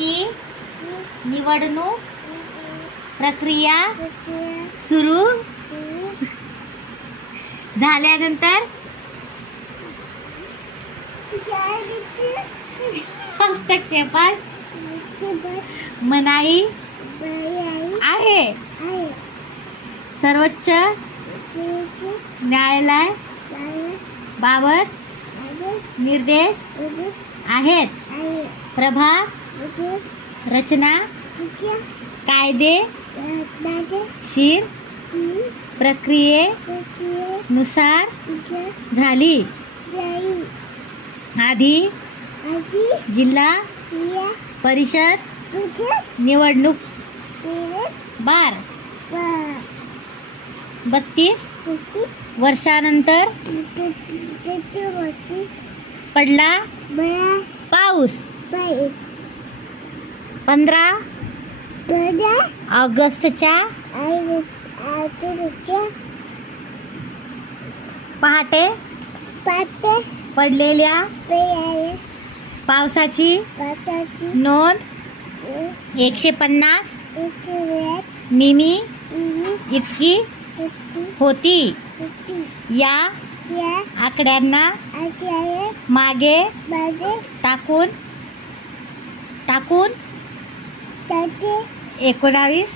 की निवडणूक प्रक्रिया सुरू झाल्यानंतर हस्तक्षेपास मनाई आहे. सर्वोच्च न्यायालय बाबत निर्देश आहेत. प्रभाग रचना कायदेशीर प्रक्रियेनुसार झाली. आधी जिल्हा परिषद निवडणूक 32 वर्षानंतर पडला पाऊस. 15 ऑगस्टच्या पहाटे पडलेल्या पावसाची नोंद 150 मिमी इतकी होती. या आकड्यांना मागे टाकून 19